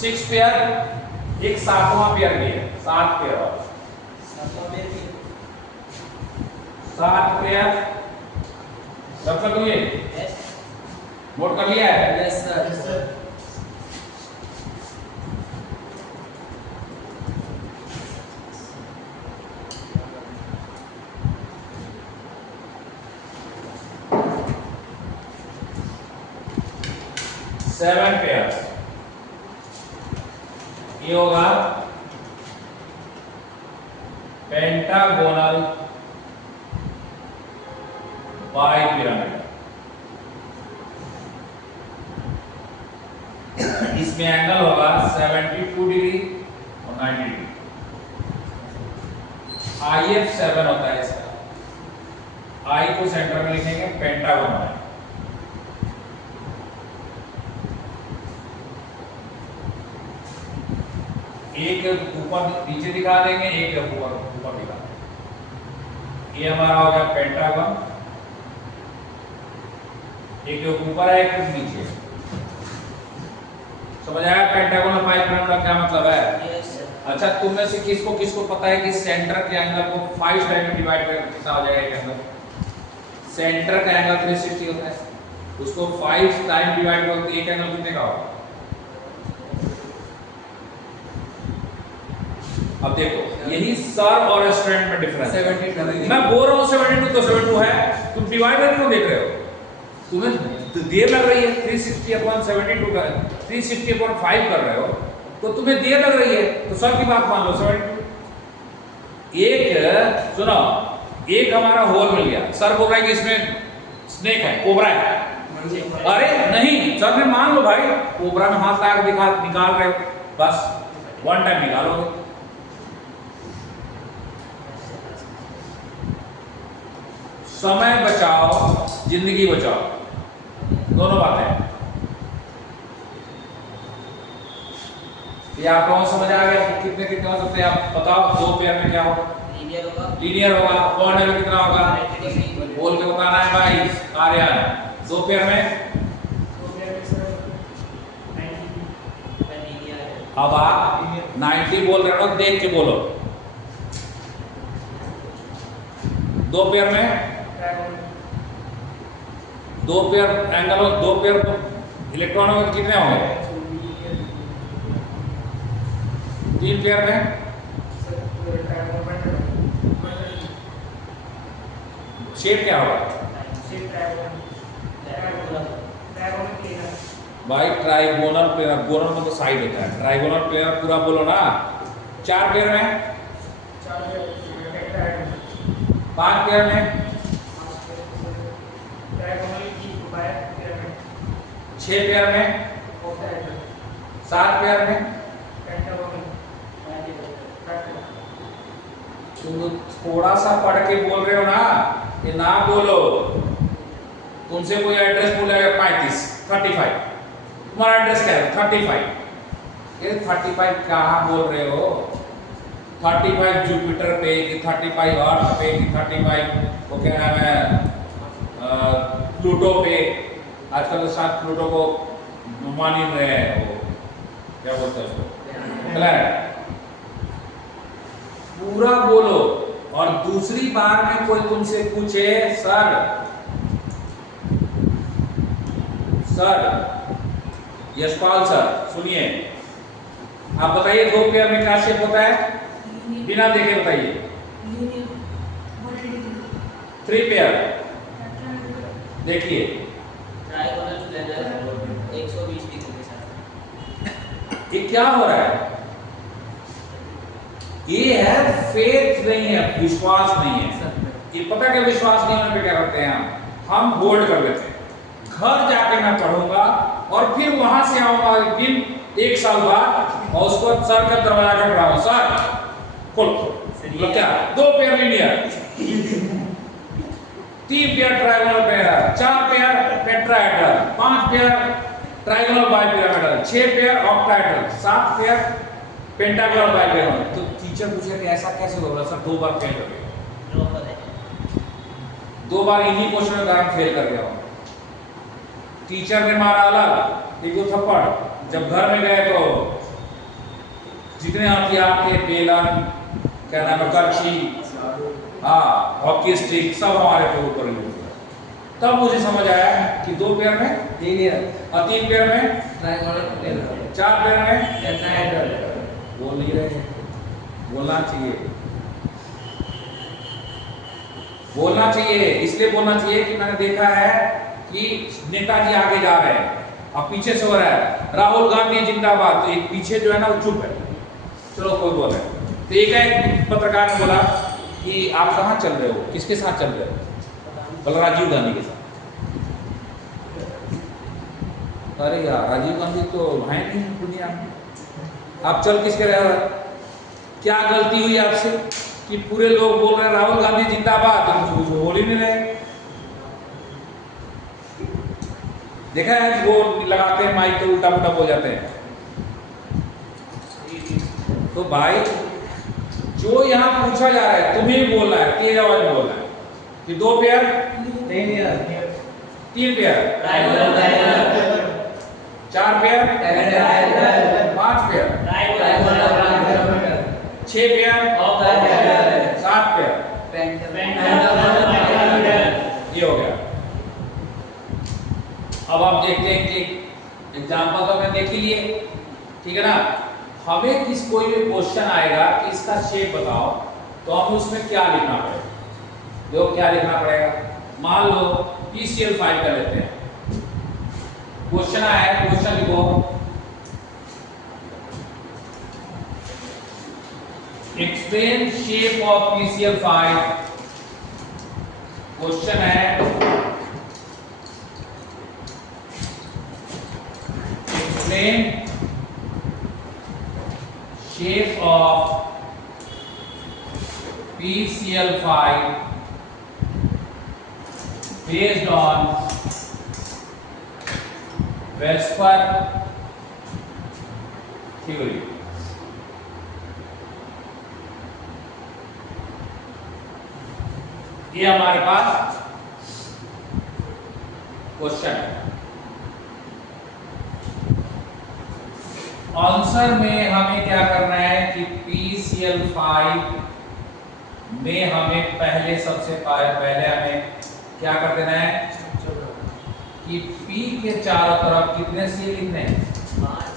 सिक्स पेयर, एक 7वां पेयर भी है, 7 पेयर और 7 पेयर सब कर लिए, नोट कर लिया है। Yes sir. 7 पेयर्स, ये होगा पेंटागोनल बाइपिरामिड। इसमें एंगल होगा 72 डिग्री और 90 डिग्री। IF7 होता है इसका। I को सेंटर में लिखेंगे, पेंटागोन है। एक ऊपर नीचे दिखा देंगे, एक ऊपर ऊपर दिखा देंगे। ये हमारा हो गया पेंटागन, एक ऊपर है एक नीचे। समझ आया पेंटागन और बाइपिरामिड का क्या मतलब है? अच्छा, तुम में से किसको किसको पता है कि सेंटर के एंगल को 5 टाइम में डिवाइड करके कितना हो जाएगा एक एंगल? सेंटर का एंगल 360 होता है, उसको 5 टाइम डिवाइड करके एक एंगल कितने का होगा? अब देखो, यही सर और स्टूडेंट में डिफरेंस। 72 मैं बोल रहा हूँ 72 तो 72 है, तुम डिवाइडर क्यों देख रहे हो? तुम्हें देर लग रही है 360/72 का 360/5 कर रहे हो तो तुम्हें देर लग रही है, तो सर की बात मान लो 72। एक सुनो, एक हमारा होल मिल गया, सर बोल रहा है कि इसमें स्नेक है, कोबरा है। अरे नहीं, सर ने मान लो भाई कोबरा में हाथ लगा के निकाल रहे हो, बस 1 टाइम निकालोगे। समय बचाओ, जिंदगी बचाओ, दोनों बातें। ये आप लोगों को समझ आ गया कि कितने कितने हो सकते हैं? आप बताओ, दो पेयर में क्या होगा? लीनियर होगा। लीनियर होगा। कॉर्नर में कितना होगा? बोल के बताना है भाई आर्यन। दो पेयर में अब आप 90 बोल रहे हो, देख के बोलो। दो पेयर में दो पेयर एंगल हो, दो पेयर इलेक्ट्रॉन हो तो कितने होंगे? तीन पेयर में शेप क्या होगा भाई? Trigonal planar. गोनल में तो साइड होता है, ट्राइगोनल प्लेनर पूरा बोलो ना। चार पेयर में, पांच पेयर में, छह पेयर में, सात पेयर में। तुम थोड़ा सा पढ़ के बोल रहे हो ना, ये ना बोलो। तुमसे कोई एड्रेस बोलेगा 35 तुम्हारा एड्रेस क्या है? 35। ये 35 कहाँ बोल रहे हो? 35 जुपिटर पे कि 35 अर्थ पे कि 35 वो क्या नाम है प्लूटो पे? आजकल तो शायद प्लूटो को मान ही रहे हैं, वो क्या बोलते हैं उसको, प्लैनेट। पूरा बोलो। और दूसरी बार में कोई तुमसे पूछे सर यशपाल सर सुनिए, आप बताइए दो पेयर में क्या शेप होता है? बिना देखे बताइए। 3 पेयर देखिए। ट्राइगोनल प्लेनर 120 डिग्री के साथ। ये क्या हो रहा है? ये है फेथ नहीं है, विश्वास नहीं है। ये पता क्या विश्वास नहीं होने पे क्या करते हैं हम होल्ड कर लेते हैं। घर जाके मैं पढ़ूंगा और फिर वहां से आऊंगा एक दिन 1 साल बाद और उसको सर का दरवाजा खटखटाऊंगा, सर खोल। तो क्या? 2 pair linear, 3 pair trigonal pair, 4 pair tetrahedral, 5 pair trigonal bipyramidal, 6 pair octahedral, 7 pair pentagonal bipyramidal. तो टीचर पूछे कि ऐसा कैसे होगा सर? 2 बार फेल कर गया, 2 बार इन्हीं क्वेश्चन में कारण फेल कर गया। टीचर ने मारा अलग, एक 2 थप्पड़। जब घर में गए तो जितने हथियार थे, बेलन, क्या नाम है, करछी, हाँ हॉकी स्टिक, सब हमारे पे ऊपर ही हुआ। तब मुझे समझ आया कि 2 पेयर में लीनियर और 3 पेयर में ट्राइगोनल प्लेनर, 4 पेयर में टेट्राहेड्रल। बोल नहीं रहे, बोलना चाहिए, बोलना चाहिए। इसलिए बोलना चाहिए कि मैंने देखा है कि नेताजी आगे जा रहे हैं, अब पीछे से हो रहा है राहुल गांधी जिंदाबाद, तो एक पीछे जो है ना वो चुप है, चलो कोई बोल रहा है। तो एक पत्रकार ने बोला कि आप कहाँ चल रहे हो, किसके साथ चल रहे हो? बोला राजीव गांधी के साथ। अरे यार राजीव गांधी तो है नहीं दुनिया में, आप चल किसके रहे हो? क्या गलती हुई आपसे कि पूरे लोग बोल रहे हैं राहुल गांधी जिंदाबाद, तो कुछ बोल ही नहीं रहे? देखा है वो लगाते हैं माइक तो उल्टा पुल्टा हो जाते हैं। तो भाई जो यहाँ पूछा जा रहा है तुम्हें भी बोलना है, तेज आवाज में बोलना है कि 2 pair, 3 pair, 4 pair, 5 pair, 6 pair, 7 pair, ये हो गया। अब आप देखते हैं कि एग्जाम्पल तो हमने देख ही लिए, ठीक है ना। हमें कोई भी क्वेश्चन आएगा कि इसका शेप बताओ, तो हमें उसमें क्या लिखना पड़ेगा? देखो क्या लिखना पड़ेगा। मान लो PCl5 का लेते हैं, क्वेश्चन आया है, क्वेश्चन लिखो explain shape of PCl5। Question है explain shape of PCl5 based on Vesper theory। ये हमारे पास क्वेश्चन है। आंसर में हमें क्या करना है कि PCl5 में हमें पहले सबसे पहले हमें क्या कर देना है कि P के चारों तरफ कितने Cl लिखने हैं? 5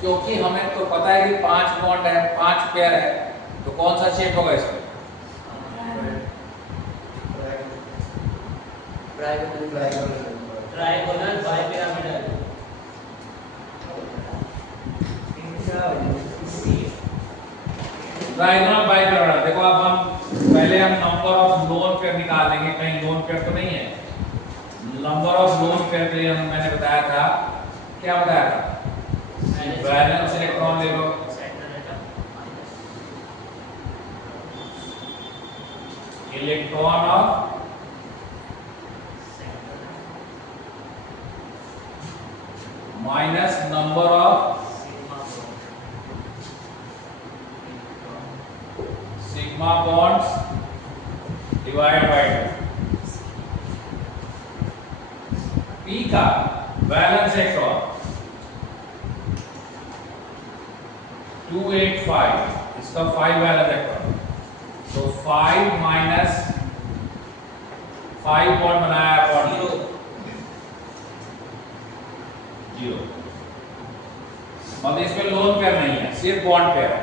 क्योंकि हमें तो पता है कि 5 बॉन्ड है, 5 पेयर है, तो कौन सा शेप होगा इसमें? Triangular bipyramidal. Triangular bipyramidal. देखो अब पहले हम नंबर ऑफ लोन पेयर निकालेंगे, कहीं लोन पेयर तो नहीं है। नंबर ऑफ लोन पेयर के लिए मैंने बताया था, क्या बताया था? बैलेंस इलेक्ट्रॉन ले लो, electron of minus number of sigma bonds divide by P का बैलेंस इलेक्ट्रॉन 285, इसका 5 बैलेंस इलेक्ट्रॉन, तो 5 माइनस 5 बॉन्ड बनाया बॉन्ड 0। मतलब इसमें लोन पेयर नहीं है, सिर्फ बॉन्ड पेयर है।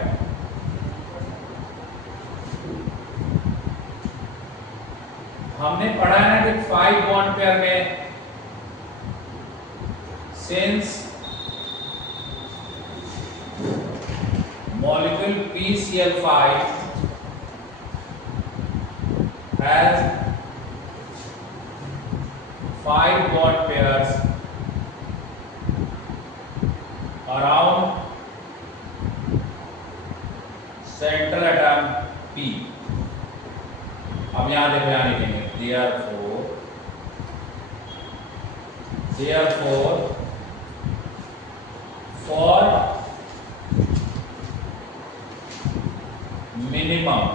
हमने पढ़ा है ना कि 5 बॉन्ड पेयर में since molecule PCl5 has 5 bond pairs around central atom P। अब यहां देखो, यहां लिखेंगे therefore for minimum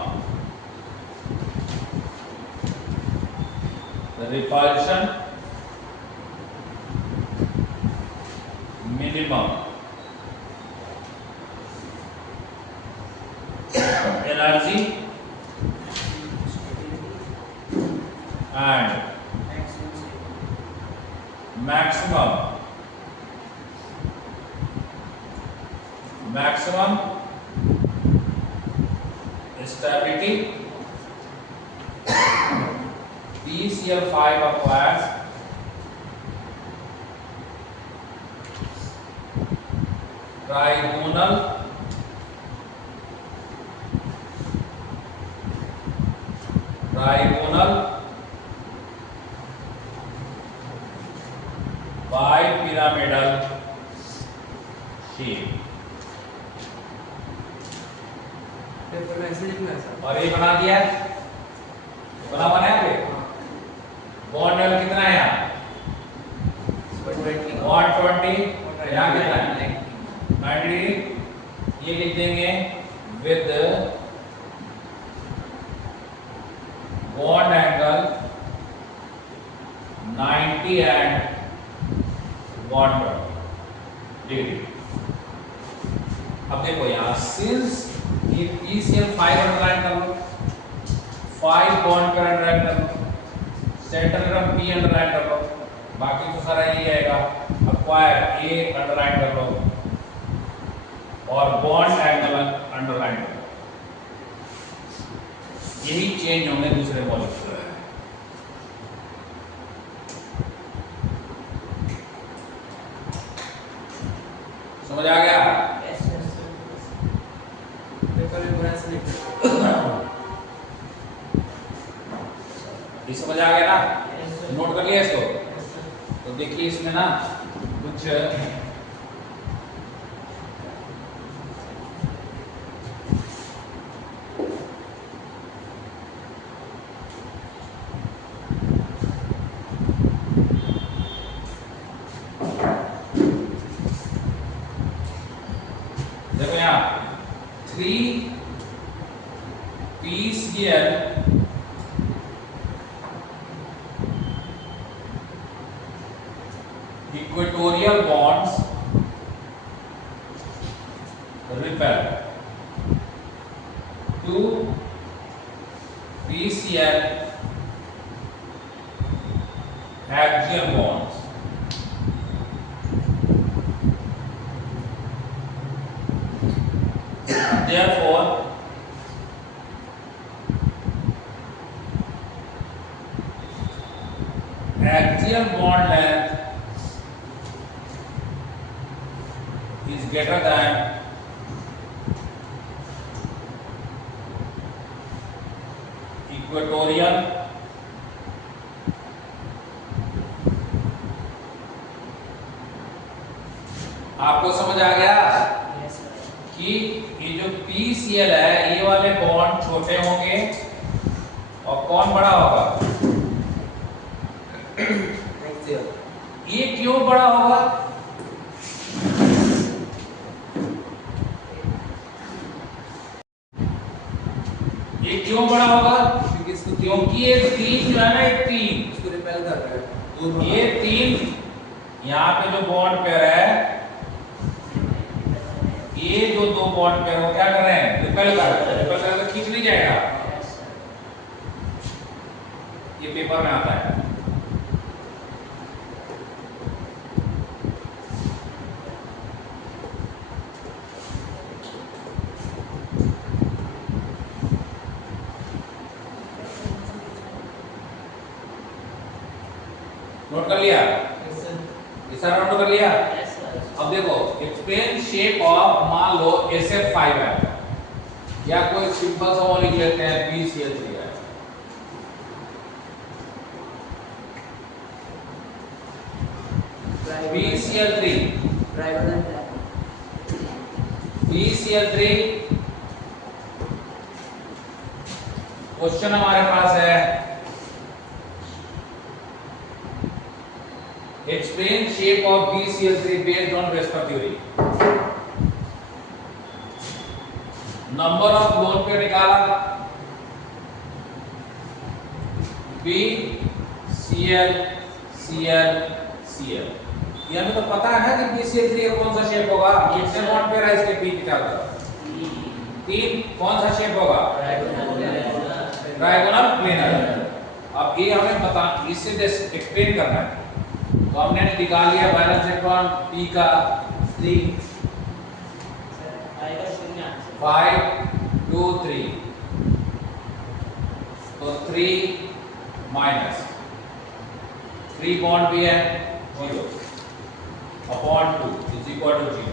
repulsion, minimum energy and maximum stability, PCl5 acquires trigonal bipyramidal shape। Paper में ऐसे लिखना है सर। और ये बना दिया, बना बनाया पे बॉन्ड लेवल कितना है यहाँ? 120। यहाँ कितना है? 90। ये लिख देंगे with bond angle 90 and 120 degree. अब देखो यहाँ सिंस ये PCl5 अंडरलाइन कर लो, 5 बॉन्ड पर अंडरलाइन कर लो, सेंट्रल एटम P अंडरलाइन कर लो, बाकी तो सारा यही आएगा। एक्वायर A अंडरलाइन कर लो और बॉन्ड एंगल अंडरलाइन कर लो। यही चेंज होंगे दूसरे मॉलिक्यूल। समझ आ गया? पेपर में पूरा ऐसे लिखना है। ये समझ आ गया ना? नोट कर लिया इसको? तो देखिए इसमें ना कुछ equatorial bonds repel to PCl axial bonds. Therefore, axial bond length is greater than equatorial आपको समझ आ गया Yes, sir. कि ये जो PCl है ये वाले बॉन्ड छोटे होंगे और कौन बड़ा होगा? ये क्यों बड़ा होगा? ये क्यों बड़ा होगा? क्योंकि ये तीन जो है ना, एक तीन इसको रिपेल कर रहा है। ये तीन यहाँ पे जो बॉन्ड पेयर है, ये जो दो बॉन्ड पेयर वो क्या कर रहे हैं? रिपेल कर रहे हैं। रिपेल कर खींच नहीं जाएगा। Yes, sir. ये पेपर में आता है। नोट कर लिया? Yes, sir. इस सारा नोट कर लिया? Yes, sir. अब देखो, एक्सप्लेन शेप ऑफ, मान लो SF5 है या कोई सिंपल सा वो लिख लेते हैं BCl3 है। BCl3 क्वेश्चन हमारे पास है, explain shape of BCl3 based on VSEPR theory. Number of loan पे निकाला, BCl CL CL। ये हमें तो पता है ना कि BCl3 का कौन सा शेप होगा? कितने बॉन्ड पेयर है इसके बीच का? तीन। कौन सा शेप होगा? Trigonal planar. अब ये हमें बता, इससे एक्सप्लेन करना है। तो हमने निकाल लिया बैलेंस इलेक्ट्रॉन P का 3 Sir, आएगा शून्य आंसर। 5 2 3, तो 3 माइनस 3 बॉन्ड भी है 0 upon 2 is equal to 0।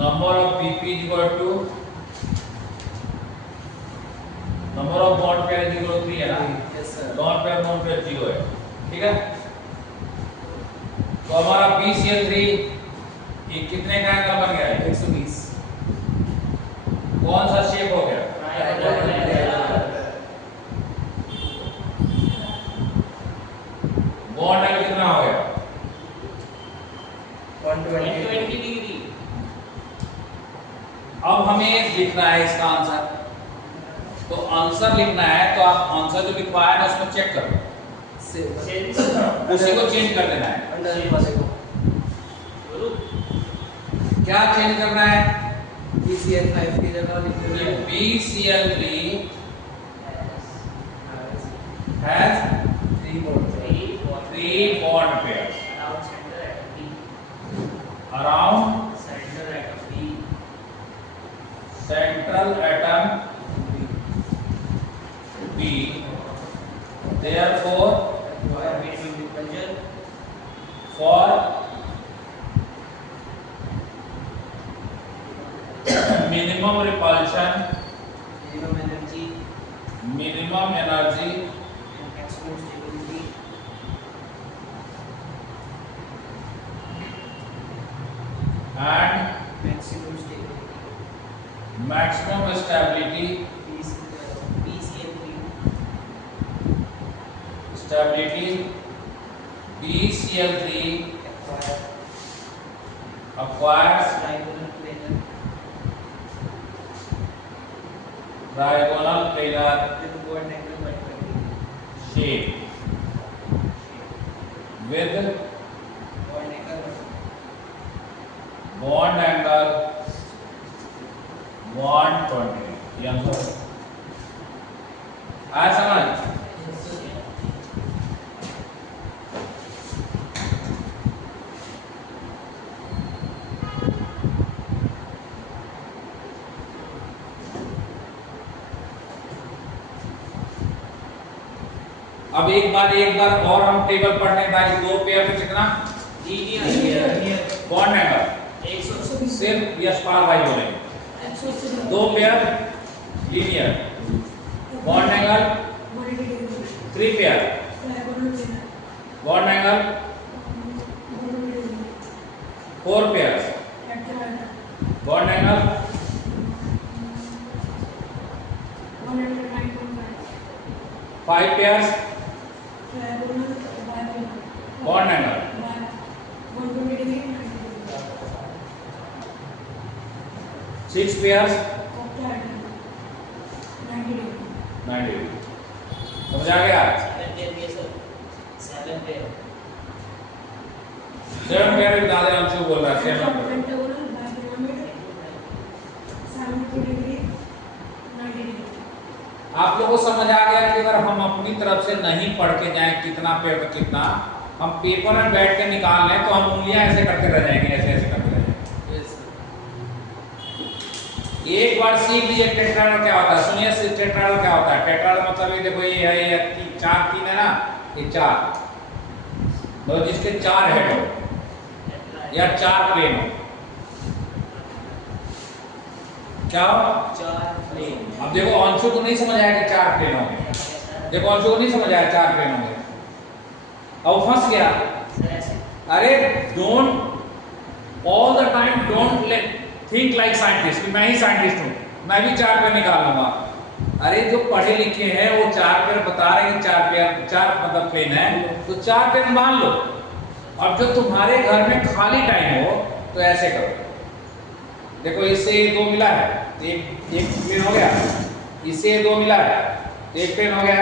Number of PP is equal to number of bond pair is equal to 3 है ना? Yes, sir. बॉन्ड पेयर 0 है। ठीक है, तो हमारा BCl3 ये कितने का एंगल बन गया है? 120। कौन सा शेप हो गया? बॉन्ड एंगल कितना हो गया? 120 डिग्री। अब हमें लिखना है इसका आंसर। तो आंसर लिखना है तो आप आंसर जो लिखवाया है उसको चेक करो, उसी को चेंज कर देना है। अंडर वाले को क्या चेंज करना है? BCl5 की जगह लिख देना है BCl3 has 3 bonds। 3 bond pairs Around around center atom B. central atom B. Therefore, for minimum repulsion, minimum energy and maximum stability BCl3 acquires trigonal planar shape with bond angle 120. ये answer आया समझ? अब एक बार और हम table पढ़ने भाई, दो पेयर पे कितना बॉन्ड एंगल 180 सिर्फ यशपाल भाई बोलेंगे। दो pair linear bond angle, three pair bond angle, four pair bond angle, 5 pairs bond angle, 6 pairs 90। समझ आ गया? 7 पेयर 7 पेयर बता दे, अंशु बोल रहा है 7 पेयर। आप लोगों को समझ आ गया कि अगर हम अपनी तरफ से नहीं पढ़ के जाएं कितना पेयर पे कितना, हम पेपर में बैठ के निकाल लें तो हम उंगलियां ऐसे करते रह जाएंगे, ऐसे ऐसे करते रह जाएंगे। एक बार सीख लीजिए टेट्राहेड्रल क्या होता है। सुनिए टेट्राहेड्रल क्या होता है। टेट्राहेड्रल मतलब ये देखो, ये है, ये 4 3 है ना, ये 4 तो जिसके 4 हेड हो या 4 प्लेन हो, क्या हो? 4 प्लेन। अब देखो अंशु को नहीं समझ आया कि 4 प्लेन होंगे। देखो अंशु को नहीं समझ आया 4 प्लेन होंगे, अब फंस गया। अरे don't all the time don't think like scientist कि मैं ही साइंटिस्ट हूं, मैं भी 4 पेयर निकाल लूंगा। अरे जो पढ़े लिखे हैं वो 4 पेयर बता रहे हैं, 4 पेयर 4 मतलब प्लेन है तो 4 पेयर मान लो। अब जो तुम्हारे घर में खाली टाइम हो तो ऐसे करो, देखो इससे 2 मिला है, एक प्लेन हो गया, इससे 2 मिला है, एक प्लेन हो गया।